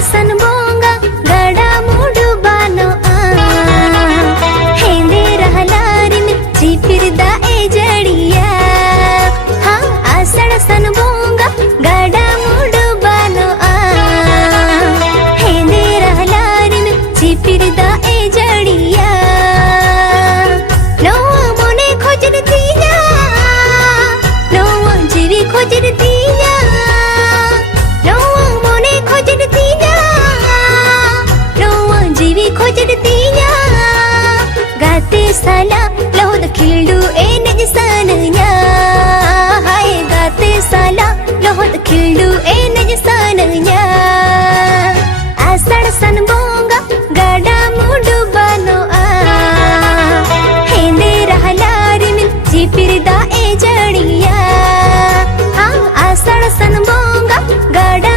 सन बोंगा गड़ा मुडु बानो हेंदे रहलारिन चिपिर दा ए जड़िया हाँ आषाढ़ सन बोंगा गड़ा मुडु बानो हेंदे रहलारिन चिपिर दा ए जड़िया नो मोने खोजर दिया नो जीवी खोजर दिया गाते साला लहोद खिल्डू ए नजसानया हाय गाते साला लहोद खिल्डू ए नजसानया आषाढ़ सन बोंगा गड़ा मुडु बानो हेंदे रहलारिन चिपिर दा ए जड़िया हाँ आषाढ़ सन बोंगा गड़ा